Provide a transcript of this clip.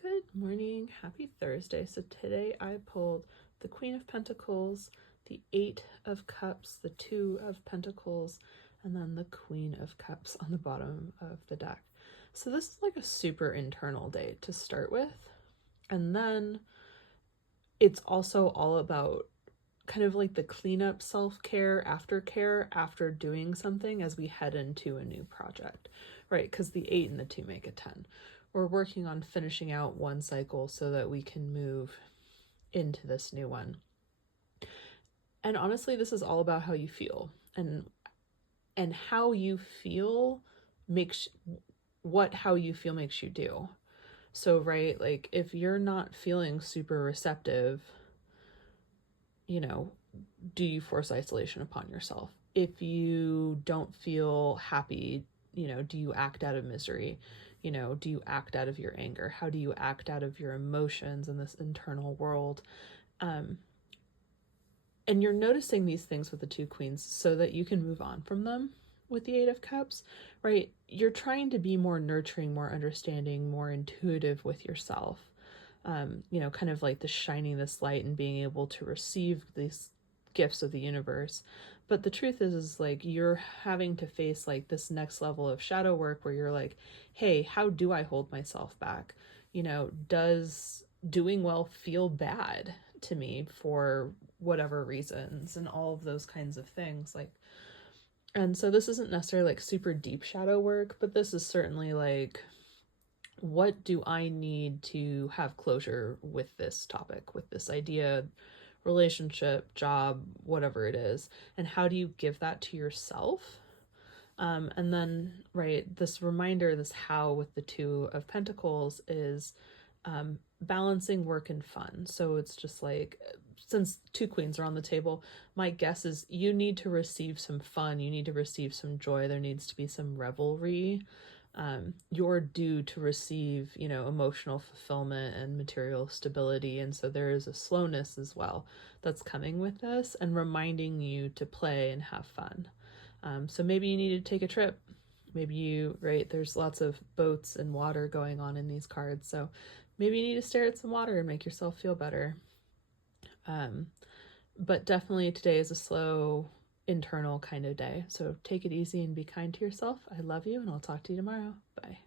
Good morning, happy Thursday. So today I pulled the Queen of Pentacles, the Eight of Cups, the Two of Pentacles, and then the Queen of Cups on the bottom of the deck. So this is like a super internal day to start with. And then it's also all about kind of like the cleanup, self-care, aftercare after doing something as we head into a new project, right? Because the 8 and the 2 make a 10. We're working on finishing out one cycle so that we can move into this new one. And honestly, this is all about how you feel, and how you feel makes how you feel makes you do. So, right, like if you're not feeling super receptive, do you force isolation upon yourself? If you don't feel happy, do you act out of misery? Do you act out of your anger? How do you act out of your emotions in this internal world? And you're noticing these things with the two queens so that you can move on from them with the 8 of Cups, right? You're trying to be more nurturing, more understanding, more intuitive with yourself. Kind of like the shining this light and being able to receive these gifts of the universe. But the truth is like you're having to face like this next level of shadow work where you're like, hey, how do I hold myself back? Does doing well feel bad to me for whatever reasons, and all of those kinds of things. And so this isn't necessarily like super deep shadow work, but this is certainly like, what do I need to have closure with this topic, with this idea, relationship, job, whatever it is, and how do you give that to yourself? And then, right, this reminder, this how with the 2 of Pentacles is balancing work and fun. So it's just like, since 2 queens are on the table, my guess is you need to receive some fun, you need to receive some joy, there needs to be some revelry. You're due to receive, emotional fulfillment and material stability. And so there is a slowness as well that's coming with this and reminding you to play and have fun. So maybe you need to take a trip. Maybe there's lots of boats and water going on in these cards. So maybe you need to stare at some water and make yourself feel better. But definitely today is a slow, internal kind of day. So take it easy and be kind to yourself. I love you, and I'll talk to you tomorrow. Bye.